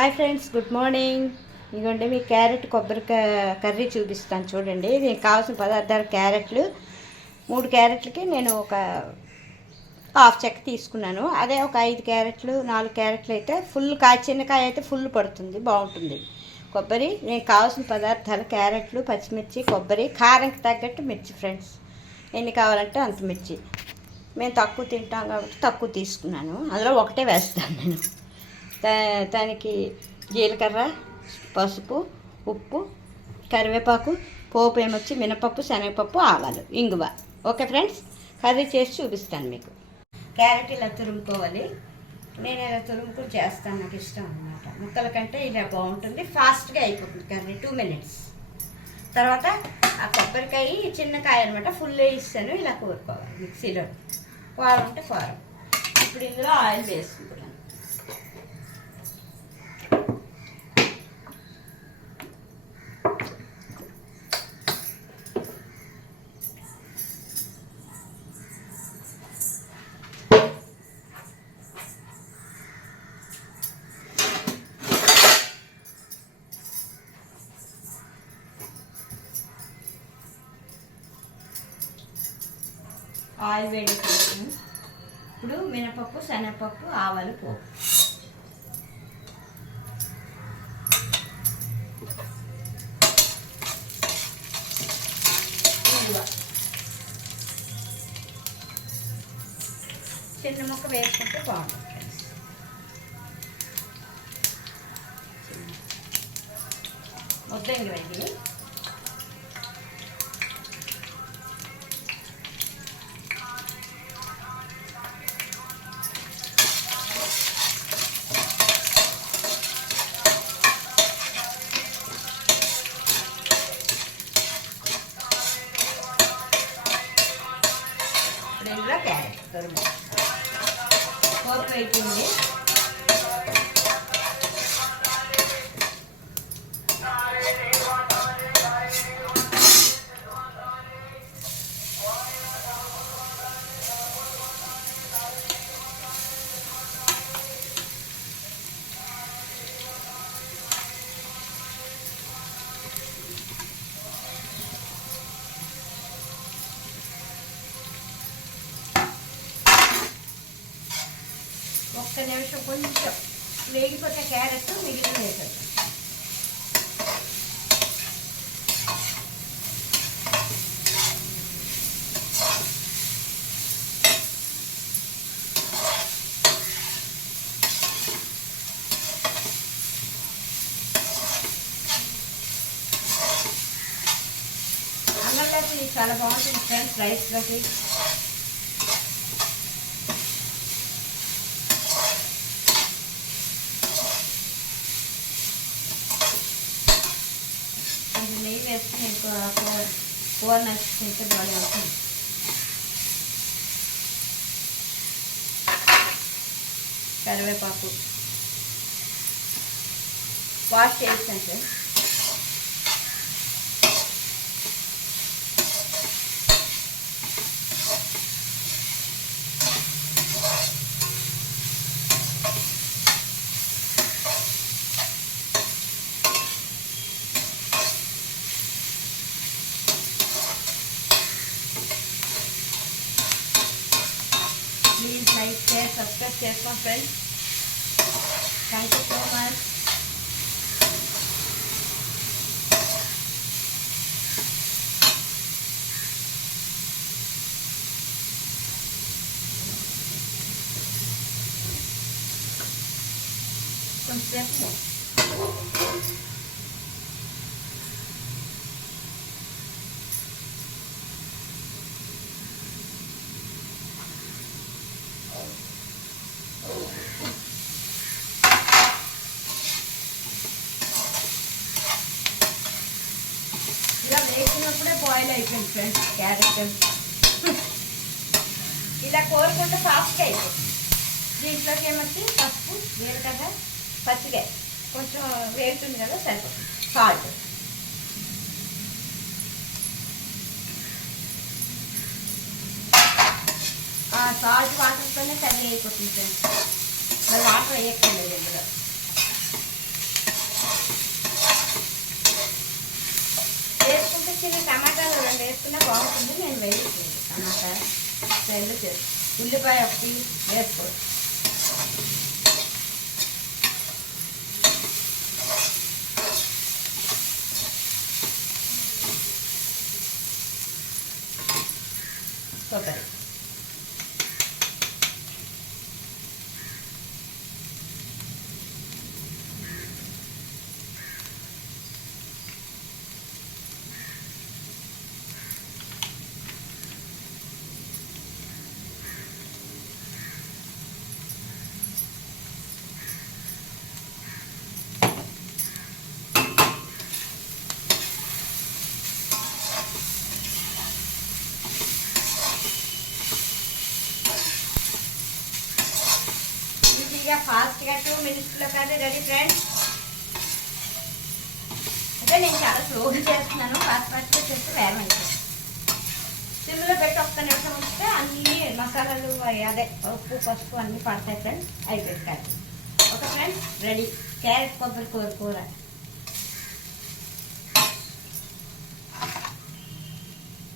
Hi friends, good morning. ఇదిగోండి మీ క్యారెట్ కొబ్బరి కర్రీ చూపిస్తాను చూడండి. దీనికి కావాల్సిన పదార్థాలు క్యారెట్లు 3 క్యారెట్లకి నేను ఒక హాఫ్ చెక్క తీసుకున్నాను. అదే ఒక 5 క్యారెట్లు 4 క్యారెట్లు అయితే ఫుల్ చిన్నకాయ అయితే ఫుల్ పడుతుంది, బాగుంటుంది. కొబ్బరి నేను కావాల్సిన పదార్థాలు క్యారెట్లు, పచ్చిమిర్చి, కొబ్బరి, కారంకి తగ్గట్టు మిర్చి ఫ్రెండ్స్, ఎన్ని కావాలంటే అంత మిర్చి. మేము తక్కువ తింటాం కాబట్టి తక్కువ తీసుకున్నాను, అందులో ఒకటే వేస్తాను నేను. దానికి జీలకర్ర, పసుపు, ఉప్పు, కరివేపాకు, పోపు ఏమొచ్చి మినపప్పు, శనగపప్పు, ఆవాలు, ఇంగువ. ఓకే ఫ్రెండ్స్, కర్రీ చేసి చూపిస్తాను మీకు. క్యారెట్ ఇలా తురుముకోవాలి. నేను ఇలా తురుముకుని చేస్తాను, నాకు ఇష్టం అన్నమాట. ముక్కల కంటే ఇలా బాగుంటుంది, ఫాస్ట్గా అయిపోతుంది కర్రీ, 2 minutes. తర్వాత ఆ కొబ్బరికాయ చిన్న కాయ అనమాట, ఫుల్ వేయిస్తాను. ఇలా కూరుకోవాలి మిక్సీలో, కూరంటే కూర. ఇప్పుడు ఇందులో ఆయిల్ వేసుకుంటున్నాను. ఆయిల్ వేడెక్కుతుంది. ఇప్పుడు మినపప్పు, శనగపప్పు, ఆవాలు, పోపు. చిన్న ముక్క వేసుకుంటే బాగుంటుంది ఫ్రెండ్స్. ముద్దంగి వేయండి. ఇందులో క్యారెట్ తురుము, పోపు వేయించింది. ఒక్క నిమిషం కొంచెం వేగిపోతే క్యారెట్ మిగిలిన వేసేది. అన్నంలోకి చాలా బాగుంటుంది ఫ్రెండ్స్, రైస్లోకి. నెయ్యి వేసుకుని కూర నచ్చితే బాగా అవుతుంది. కరివేపాకు వాష్ చేస్తే ప్లీజ్ లైక్, షేర్, సబ్స్క్రైబ్ చేసుకోండి friends. Thank you so much. కొంచెంసేపు ఇలా వేసినప్పుడే బాయిల్ అయిపోయింది ఫ్రెండ్స్ క్యారెట్. ఇలా కోరుకుంటే ఫాస్ట్గా అయిపోతుంది. దీంట్లోకి ఏమొచ్చి పసుపు, జీలకర్ర, పచ్చిగా కొంచెం వేస్తుంది కదా, సరిపోతుంది. సాల్ట్, సాల్ట్ వాటర్తోనే కర్రీ అయిపోతుంది ఫ్రెండ్స్. మరి వాటర్ వేయక్కర్లేదు ఇందులో. వేసుకున్నా బాగుంటుంది. నేను వేసుకుంటాను టమాటా స్టైల్లో చేస్తాను. ఉల్లిపాయ ఒకటి వేసుకోవచ్చు. కొబ్బరి ఫాస్ట్గా 2 మినిట్స్లో కానీ రెడీ ఫ్రెండ్స్. అంటే నేను చాలా స్లోగా చేస్తున్నాను, ఫాస్ట్గా చేస్తే వేరమైంది. సిమ్లో పెట్టి ఒక్క నిమిషం ఉంచితే అన్ని మసాలాలు అదే ఉప్పు పసుపు అన్నీ పడతాయి ఫ్రెండ్స్. అయిపోయింది curry. Okay friends, ready carrot కొబ్బరి కూర.